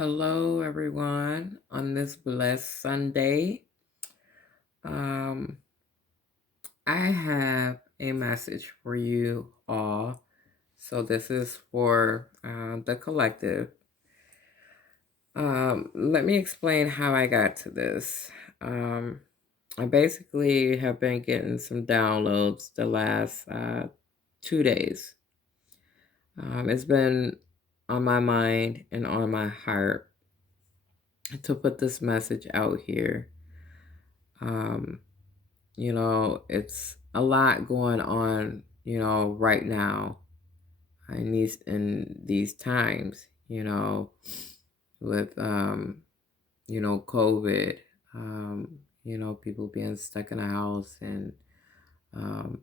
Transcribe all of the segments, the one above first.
Hello, everyone, on this blessed Sunday. Um, I have a message for you all. So, this is for the collective. Let me explain how I got to this. Um, I basically have been getting some downloads the last 2 days. It's been on my mind and on my heart to put this message out here. Um, it's a lot going on, right now in these times, with COVID, people being stuck in a house and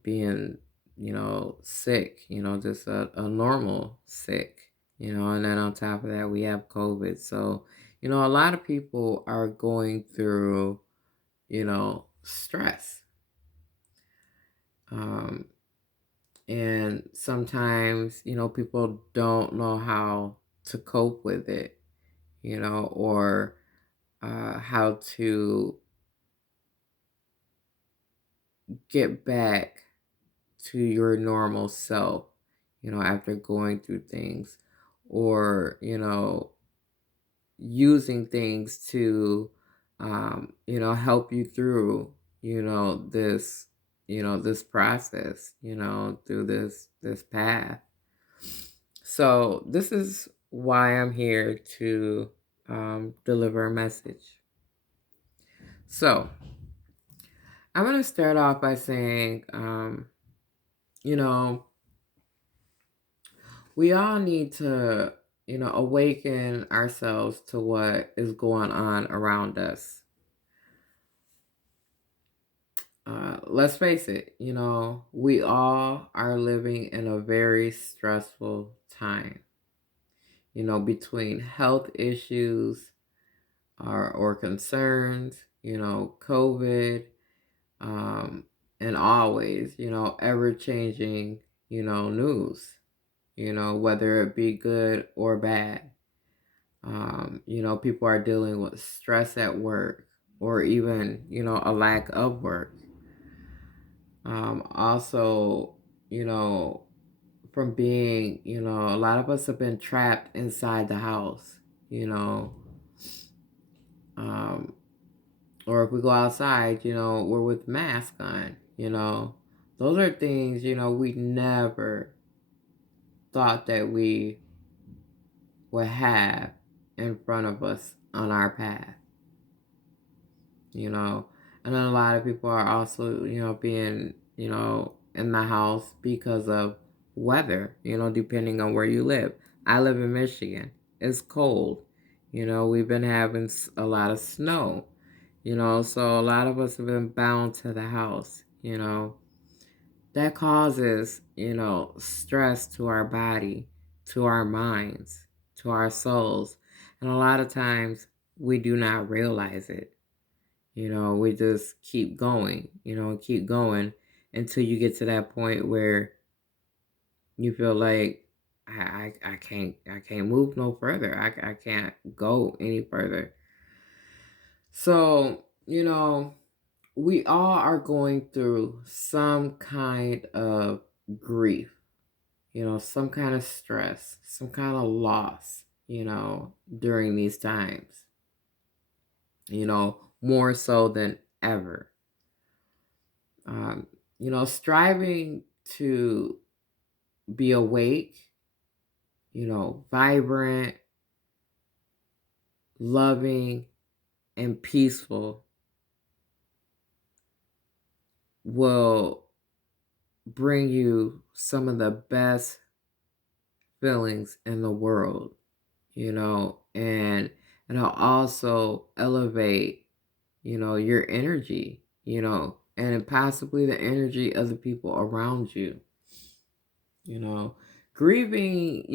being, sick, just a normal sick, and then on top of that we have COVID. So, a lot of people are going through, stress. Um, and sometimes, people don't know how to cope with it, or how to get back to your normal self, after going through things, or, using things to, help you through, this process, through this path. So this is why I'm here to deliver a message. So I'm going to start off by saying, you know, we all need to, awaken ourselves to what is going on around us. Let's face it, we all are living in a very stressful time, between health issues or concerns, COVID, um, and always, ever changing, news, whether it be good or bad. People are dealing with stress at work or even, a lack of work. Also, you know, from being, a lot of us have been trapped inside the house, um, or if we go outside, we're with mask on, those are things, we never thought that we would have in front of us on our path, and then a lot of people are also, being, in the house because of weather, depending on where you live. I live in Michigan. It's cold. We've been having a lot of snow, so a lot of us have been bound to the house, that causes, stress to our body, to our minds, to our souls. And a lot of times we do not realize it. We just keep going, keep going until you get to that point where you feel like I can't move no further. I can't go any further. So, we all are going through some kind of grief, some kind of stress, some kind of loss, during these times, more so than ever. Striving to be awake, vibrant, loving, and peaceful will bring you some of the best feelings in the world, and it'll also elevate, your energy, and possibly the energy of the people around you. You know, grieving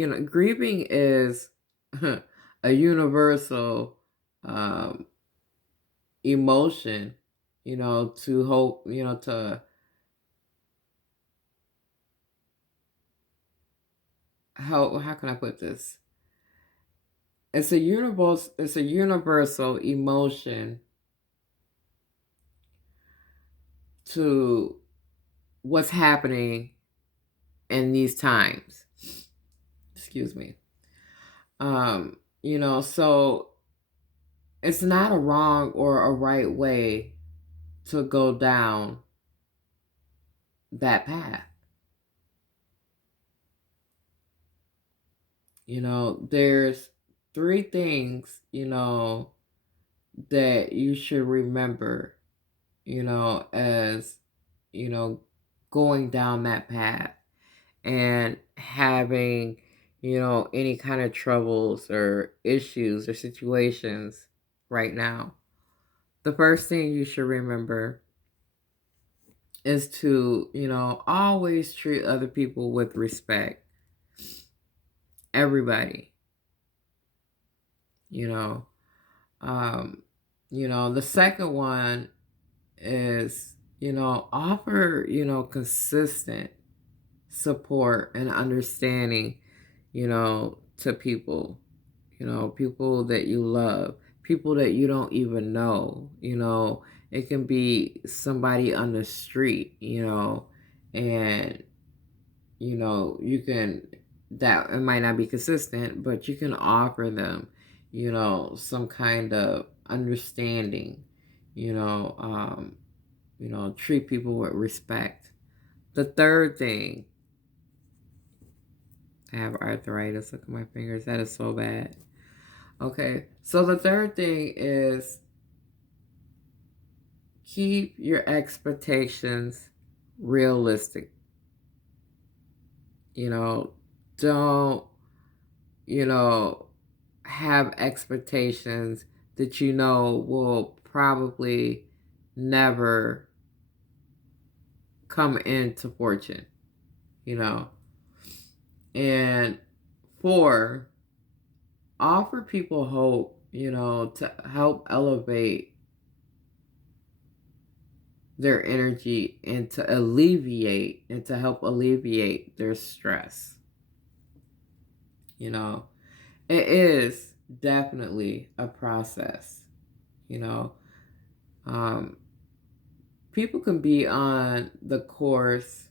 is a universal um, emotion, to hope, to how can I put this? it's a universal emotion to what's happening in these times. Excuse me. So it's not a wrong or a right way to go down that path. There's three things, that you should remember, as, you know, going down that path and having, any kind of troubles or issues or situations right now. The first thing you should remember is to, always treat other people with respect. Everybody, you know. The second one is, offer, consistent support and understanding, to people, people that you love, people that you don't even know, it can be somebody on the street, and, you can, that it might not be consistent, but you can offer them, some kind of understanding, you know, um, treat people with respect. The third thing, I have arthritis. Look at my fingers. That is so bad. Okay, so the third thing is keep your expectations realistic. Don't, you know, have expectations that will probably never come into fortune, you know. And four, offer people hope, to help elevate their energy and to help alleviate their stress. It is definitely a process, you know. Um, People can be on the course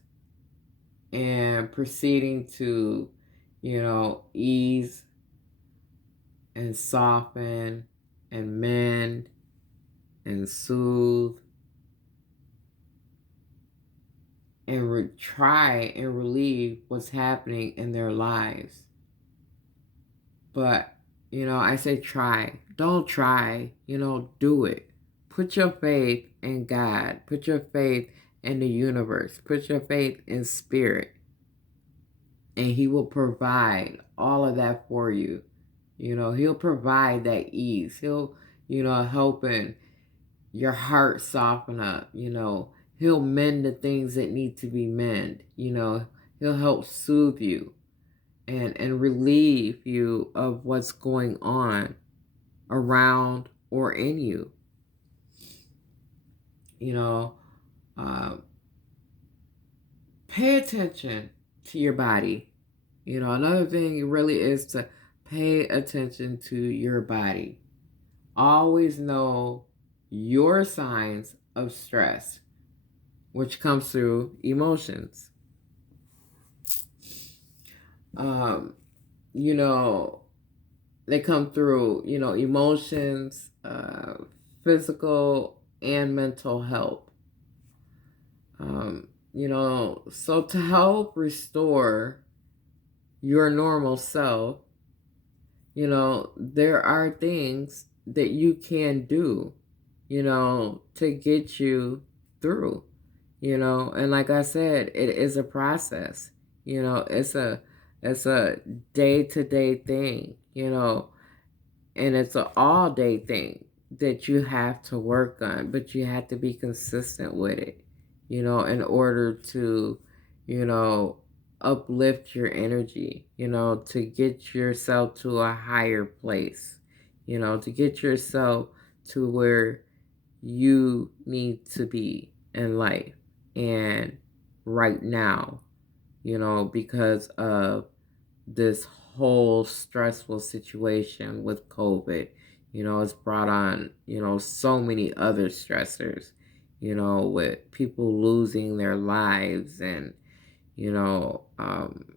and proceeding to, ease and soften and mend and soothe and try and relieve what's happening in their lives. But, I say try. Don't try, do it. Put your faith in God. Put your faith in the universe. Put your faith in spirit. And He will provide all of that for you. He'll provide that ease. He'll, helping your heart soften up. He'll mend the things that need to be mended. He'll help soothe you and relieve you of what's going on around or in you. Um, Pay attention to your body. Another thing really is to pay attention to your body. Always know your signs of stress, which comes through emotions. Um, you know, they come through, emotions, physical and mental health. So to help restore your normal self, there are things that you can do, to get you through, and like I said, it is a process, it's a day-to-day thing, and it's an all-day thing that you have to work on, but you have to be consistent with it, in order to, uplift your energy, to get yourself to a higher place, to get yourself to where you need to be in life and right now, because of this whole stressful situation with COVID. It's brought on, so many other stressors, with people losing their lives and, you know, um,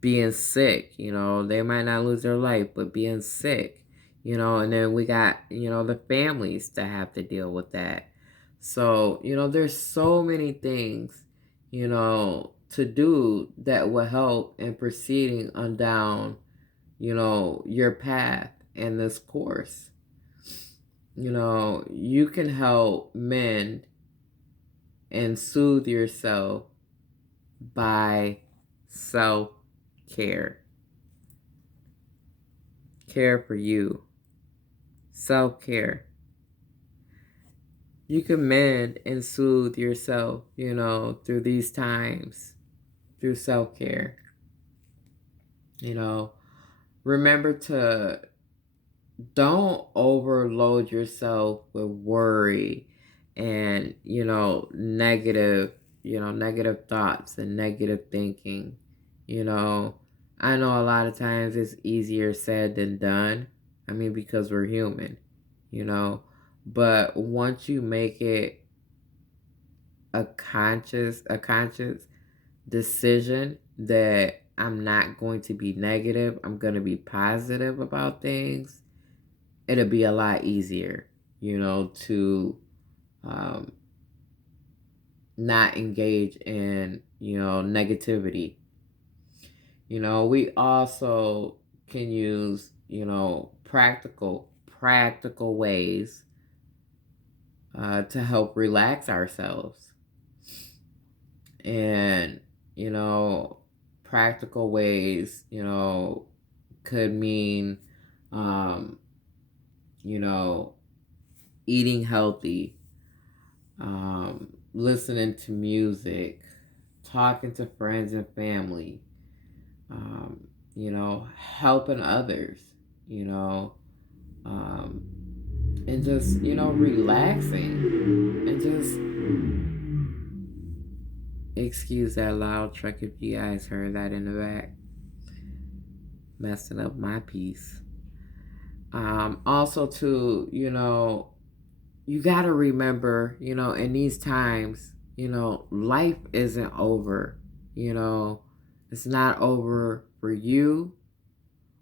being sick. They might not lose their life, but being sick, and then we got, the families that have to deal with that. So, there's so many things, to do that will help in proceeding on down, your path in this course. You can help mend and soothe yourself by self care. Care for you. Self care. You can mend and soothe yourself, through these times, through self care. You know, remember to don't overload yourself with worry and, negative thoughts and negative thinking. You know, I know a lot of times it's easier said than done. I mean, because we're human, you know, but once you make it a conscious decision that I'm not going to be negative, I'm going to be positive about things, it'll be a lot easier, to um, not engage in, negativity. We also can use, practical ways to help relax ourselves. And, you know, practical ways, could mean, um, you know, eating healthy, listening to music, talking to friends and family, helping others, you know, um, and just, relaxing and just excuse that loud truck if you guys heard that in the back. Messing up my peace. Also, too, you got to remember, in these times, life isn't over. It's not over for you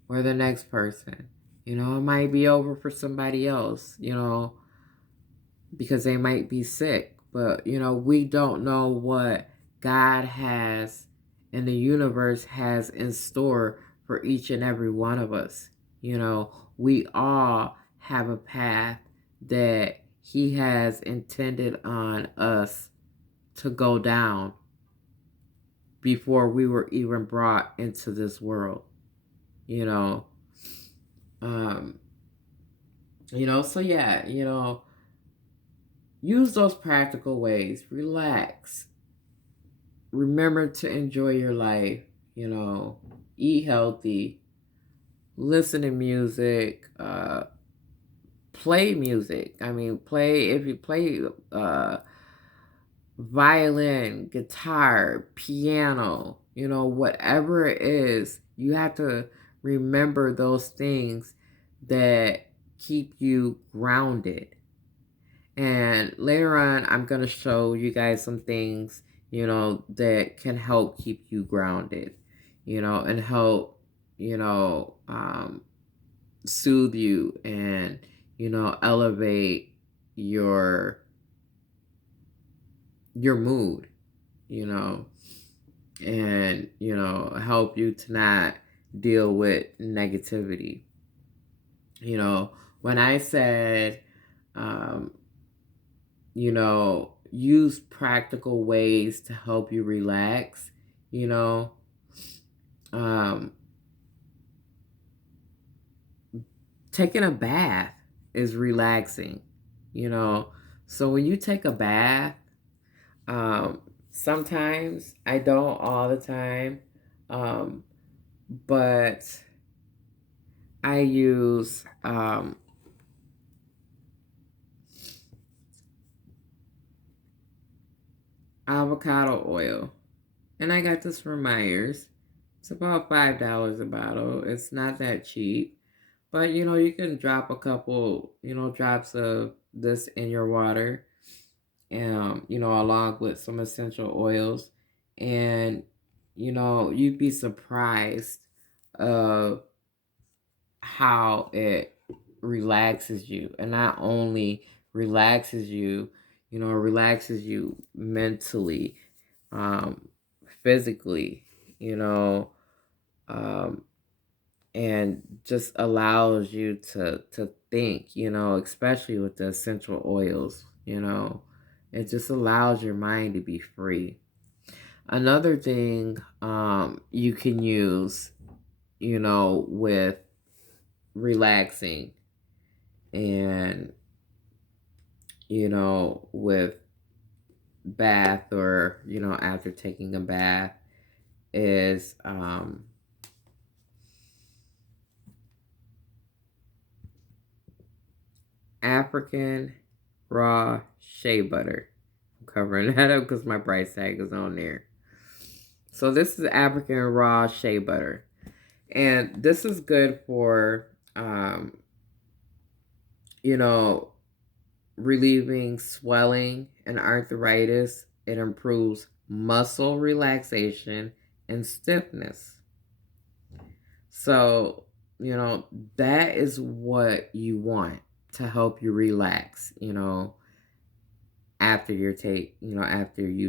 or the next person. It might be over for somebody else, because they might be sick. But, we don't know what God has and the universe has in store for each and every one of us. We all have a path that He has intended on us to go down before we were even brought into this world. you know um so yeah, use those practical ways. Relax, remember to enjoy your life, eat healthy, listen to music, play music. I mean, if you play violin, guitar, piano, whatever it is, you have to remember those things that keep you grounded. And later on, I'm going to show you guys some things, that can help keep you grounded, and help, soothe you and, elevate your mood, you know, and, help you to not deal with negativity. When I said, um, use practical ways to help you relax, you know, um, taking a bath is relaxing, you know. So when you take a bath, sometimes, I don't all the time, um, but I use avocado oil. And I got this from Myers. It's about $5 a bottle. It's not that cheap. But you can drop a couple, drops of this in your water, along with some essential oils. And, you'd be surprised of how it relaxes you. And not only relaxes you, it relaxes you mentally, um, physically, you know, um, and just allows you to think, especially with the essential oils, it just allows your mind to be free. Another thing you can use, with relaxing and with bath, or after taking a bath, is African raw shea butter. I'm covering that up because my price tag is on there. So this is African raw shea butter, and this is good for you know relieving swelling and arthritis. It improves muscle relaxation and stiffness. So, that is what you want to help you relax, after you've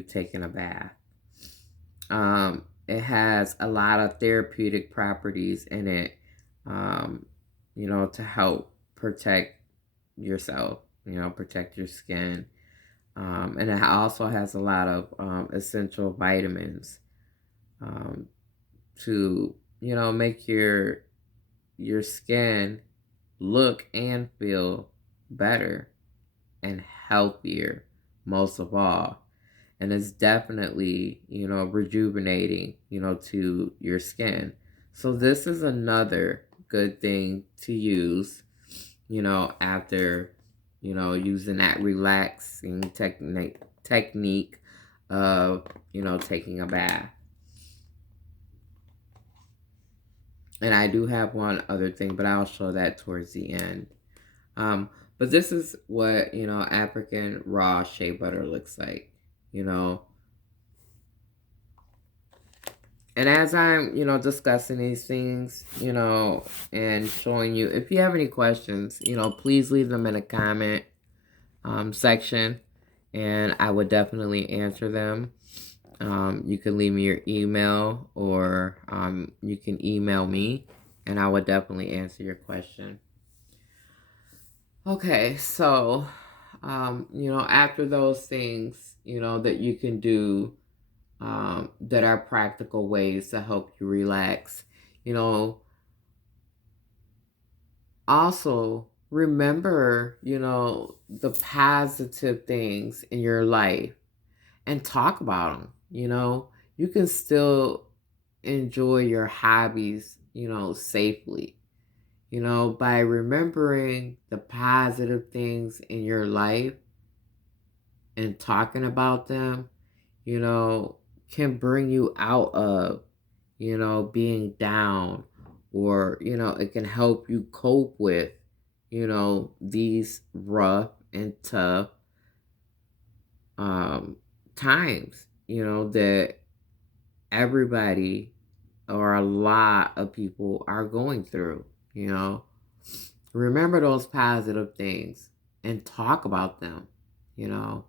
taken a bath. It has a lot of therapeutic properties in it, um, to help protect yourself, protect your skin. And it also has a lot of essential vitamins, um, to, make your skin look and feel better and healthier, most of all. And it's definitely, rejuvenating, to your skin. So this is another good thing to use, after, using that relaxing technique of, taking a bath. And I do have one other thing, but I'll show that towards the end. But this is what, African raw shea butter looks like, you know. And as I'm, discussing these things, and showing you, if you have any questions, please leave them in the comment section, and I would definitely answer them. You can leave me your email, or you can email me, and I would definitely answer your question. Okay, so, after those things, that you can do, that are practical ways to help you relax, you know, also remember, the positive things in your life and talk about them. You can still enjoy your hobbies, safely, by remembering the positive things in your life and talking about them, you know, can bring you out of, being down, or, it can help you cope with, these rough and tough um, times, that everybody, or a lot of people, are going through, you know. Remember those positive things and talk about them, you know,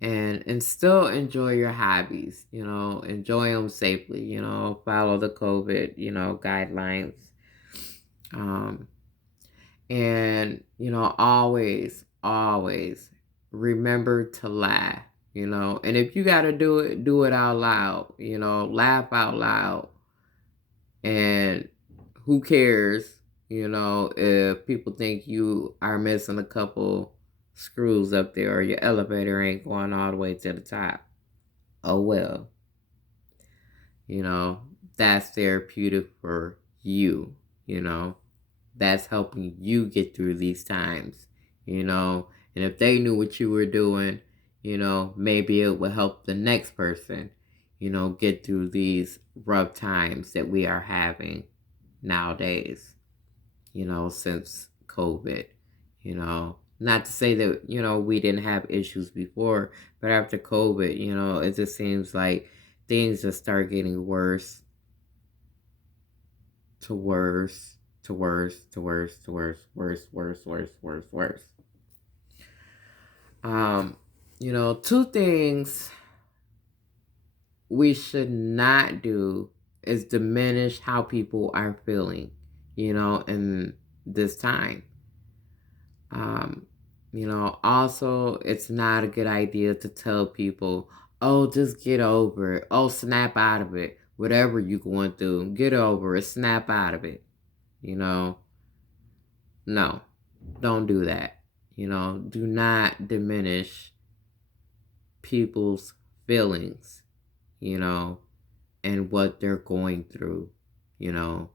and still enjoy your hobbies, enjoy them safely, follow the COVID, guidelines. Um, and, always remember to laugh, and if you got to do it out loud, laugh out loud. And who cares, if people think you are missing a couple screws up there, or your elevator ain't going all the way to the top. Oh well, you know, that's therapeutic for you, that's helping you get through these times, and if they knew what you were doing, maybe it would help the next person, get through these rough times that we are having nowadays, since COVID. Not to say that, we didn't have issues before, but after COVID, it just seems like things just start getting worse to worse to worse to worse to worse, worse, worse, worse, worse, worse. Um, two things we should not do is diminish how people are feeling, in this time. Um, also, it's not a good idea to tell people, oh, just get over it. Oh, snap out of it. Whatever you're going through, get over it. Snap out of it. No, don't do that. Do not diminish people's feelings, you know, and what they're going through, you know.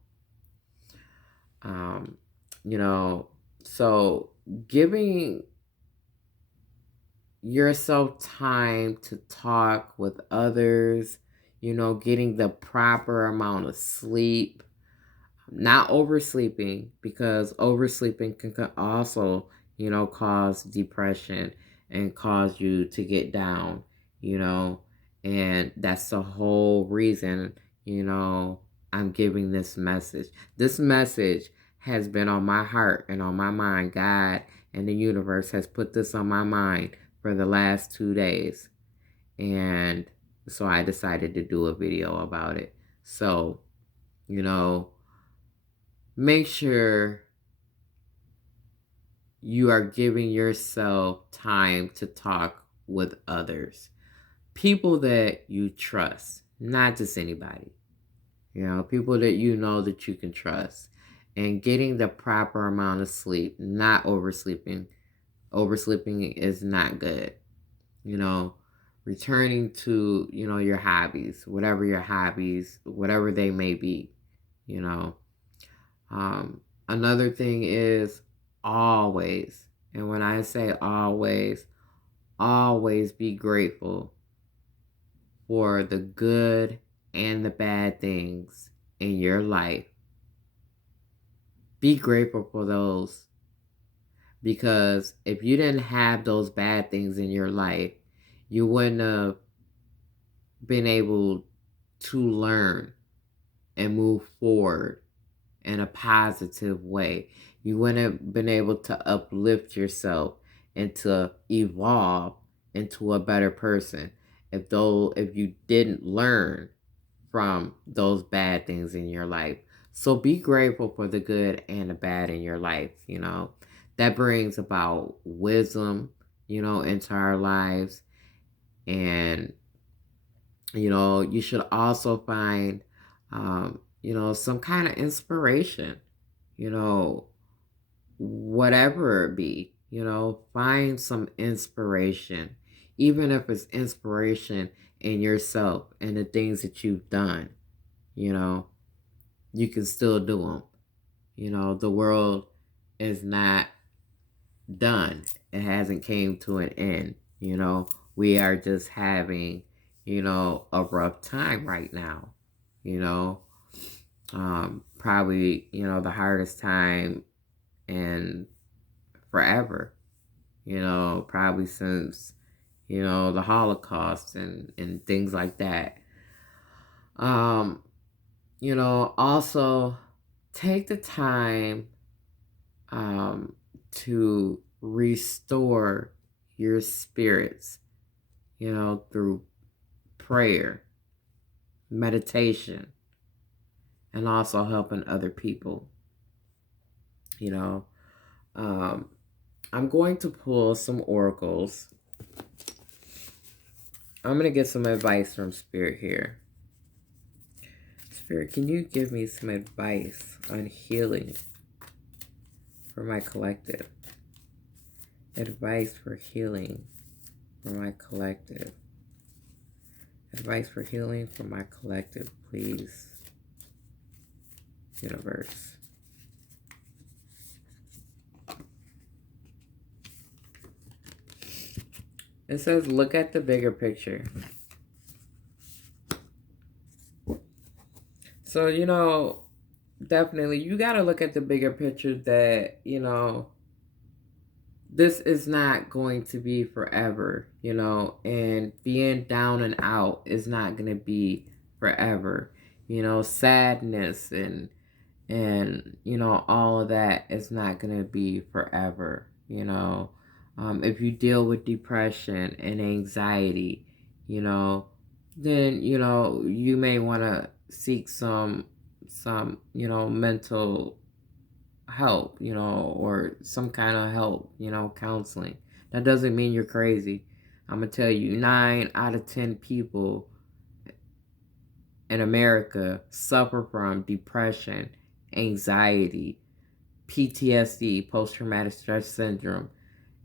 Um, you know, so giving yourself time to talk with others, getting the proper amount of sleep, not oversleeping, because oversleeping can also, cause depression and cause you to get down, you know, and that's the whole reason, I'm giving this message. This message has been on my heart and on my mind. God and the universe has put this on my mind for the last 2 days. And so I decided to do a video about it. So, make sure you are giving yourself time to talk with others. People that you trust, not just anybody. People that that you can trust. And getting the proper amount of sleep, not oversleeping. Oversleeping is not good. Returning to, your hobbies, whatever they may be, you know. Another thing is always, and when I say always, always be grateful for the good and the bad things in your life. Be grateful for those, because if you didn't have those bad things in your life, you wouldn't have been able to learn and move forward in a positive way. You wouldn't have been able to uplift yourself and to evolve into a better person if you didn't learn from those bad things in your life. So be grateful for the good and the bad in your life, That brings about wisdom, into our lives. And you should also find some kind of inspiration, whatever it be, find some inspiration, even if it's inspiration in yourself and the things that you've done, you can still do them. The world is not done. It hasn't came to an end. We are just having, a rough time right now, you know. Probably, the hardest time in forever, probably since, the Holocaust and things like that. Also take the time to restore your spirits, through prayer, meditation, and also helping other people. I'm going to pull some oracles. I'm going to get some advice from Spirit here. Spirit, can you give me some advice on healing for my collective? Advice for healing for my collective. Advice for healing for my collective, please, universe. It says, look at the bigger picture. So, definitely you got to look at the bigger picture that, this is not going to be forever, and being down and out is not going to be forever. Sadness and all of that is not going to be forever. If you deal with depression and anxiety, you know then you may want to seek some mental help, or some kind of help, counseling. That doesn't mean you're crazy. I'm gonna tell you, 9 out of 10 people in America suffer from depression, anxiety, PTSD, post traumatic stress syndrome.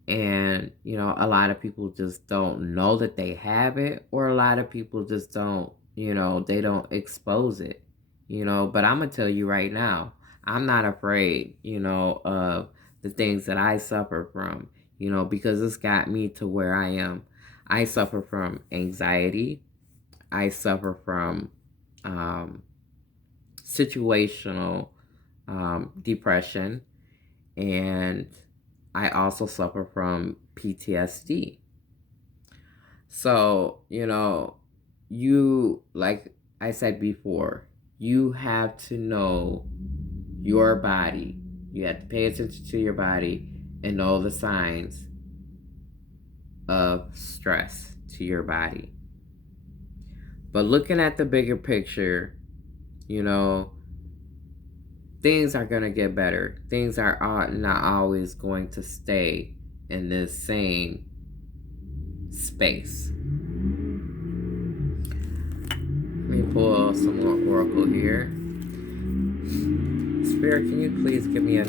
And, a lot of people just don't know that they have it, or a lot of people just don't, they don't expose it, But I'm going to tell you right now, I'm not afraid, of the things that I suffer from, because it's got me to where I am. I suffer from anxiety. I suffer from um, situational depression, and I also suffer from PTSD. So, like I said before, you have to know your body. You have to pay attention to your body and know the signs of stress to your body. But looking at the bigger picture, you know, things are going to get better. Things are not always going to stay in this same space. Let me pull some more oracle here. Spirit, can you please give me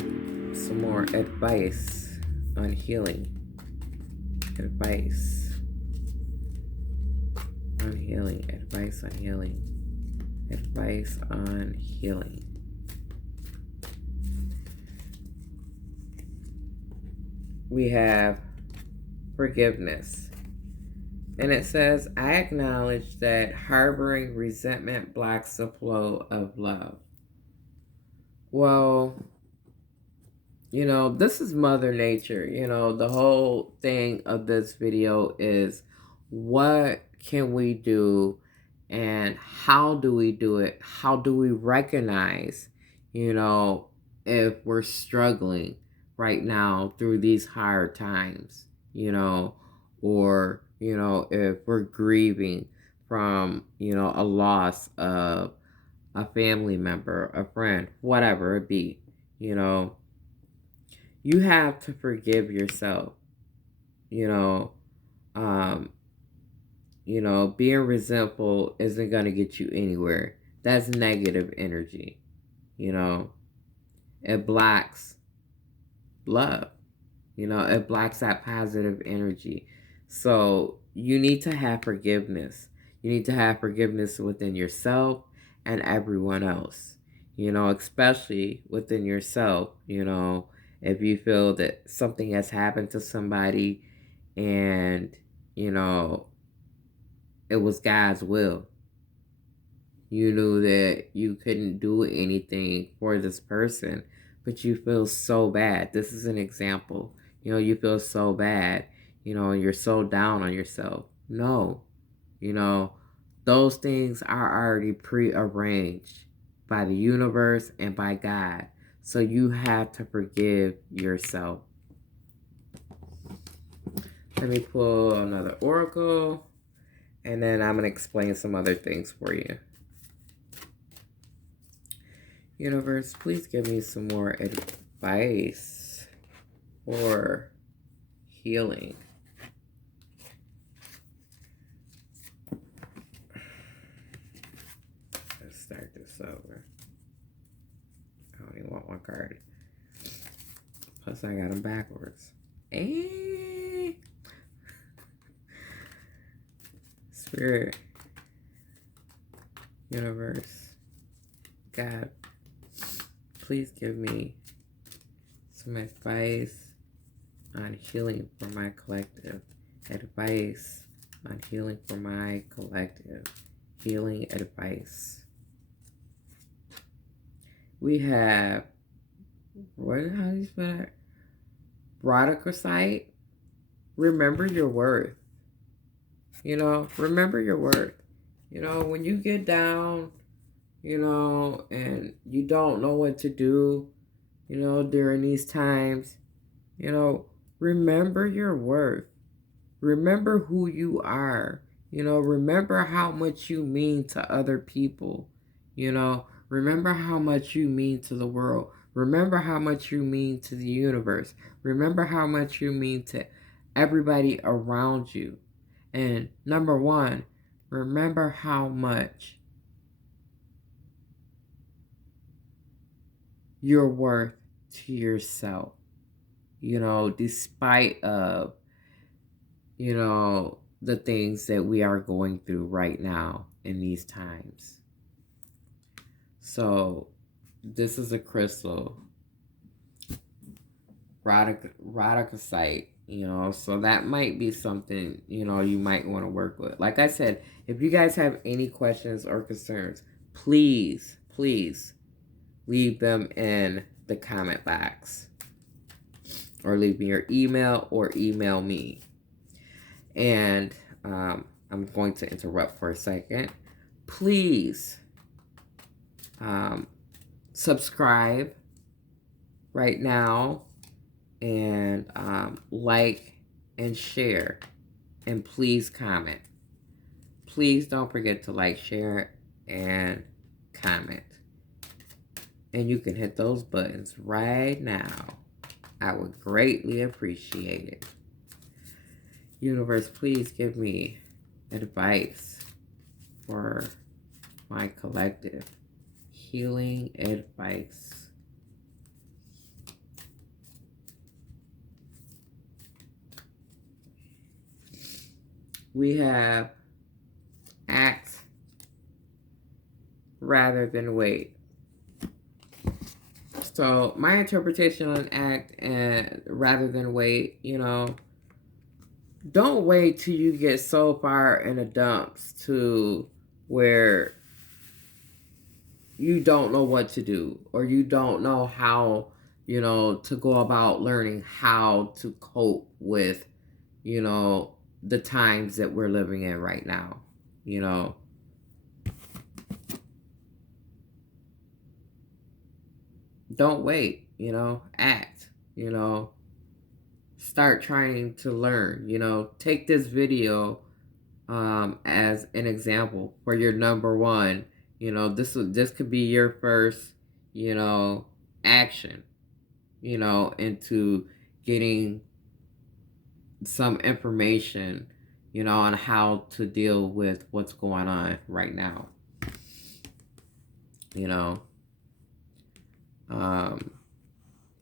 some more advice on healing? Advice on healing. Advice on healing. Advice on healing. We have forgiveness. And it says, I acknowledge that harboring resentment blocks the flow of love. Well, this is Mother Nature. The whole thing of this video is what can we do and how do we do it? How do we recognize, if we're struggling right now through these hard times, or, if we're grieving from, a loss of a family member, a friend, whatever it be, you have to forgive yourself. Um, being resentful isn't going to get you anywhere. That's negative energy. It blocks love. It blocks that positive energy. So you need to have forgiveness. You need to have forgiveness within yourself and everyone else. Especially within yourself. If you feel that something has happened to somebody and, it was God's will. You knew that you couldn't do anything for this person, but you feel so bad. This is an example. You feel so bad, and you're so down on yourself. No, those things are already prearranged by the universe and by God. So you have to forgive yourself. Let me pull another oracle, and then I'm going to explain some other things for you. Universe, please give me some more advice for healing. Let's start this over. I don't even want one card. Plus, I got them backwards. Spirit, universe, God, please give me some advice on healing for my collective. Advice on healing for my collective. Healing advice. We have, how do you spell that? Graditude. Remember your worth. Remember your worth. When you get down, and you don't know what to do, during these times, you know, remember your worth. Remember who you are. Remember how much you mean to other people. Remember how much you mean to the world. Remember how much you mean to the universe. Remember how much you mean to everybody around you. And number one, remember how much you're worth to yourself. Despite of, the things that we are going through right now in these times. So, this is a crystal, rhodochrosite, so that might be something, you might want to work with. Like I said, if you guys have any questions or concerns, please leave them in the comment box, or leave me your email, or email me. And I'm going to interrupt for a second. Please subscribe right now, and like and share, and please comment. Please don't forget to like, share, and comment. And you can hit those buttons right now. I would greatly appreciate it. Universe, please give me advice for my collective. Healing advice. We have act rather than wait. So my interpretation on act and rather than wait, don't wait till you get so far in the dumps to where you don't know what to do, or you don't know how, to go about learning how to cope with, the times that we're living in right now. Don't wait, act, start trying to learn, take this video as an example for your number one. This could be your first, action, into getting some information, on how to deal with what's going on right now.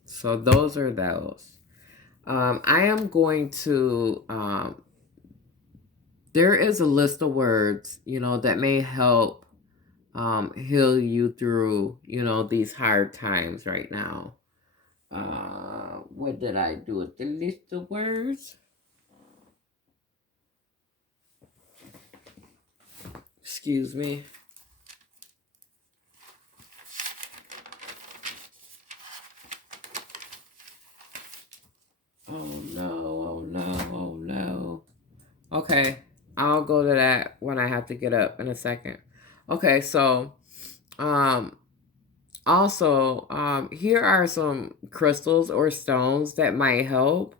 So those are those. I am going to, there is a list of words, that may help heal you through, these hard times right now. What did I do with the list of words? Excuse me. Oh no. Okay, I'll go to that when I have to get up in a second. Okay, so, also, here are some crystals or stones that might help.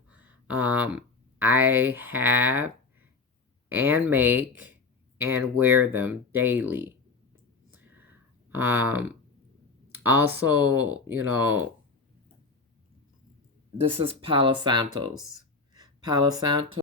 I have and make and wear them daily. Also, this is Palo Santos. Palo Santo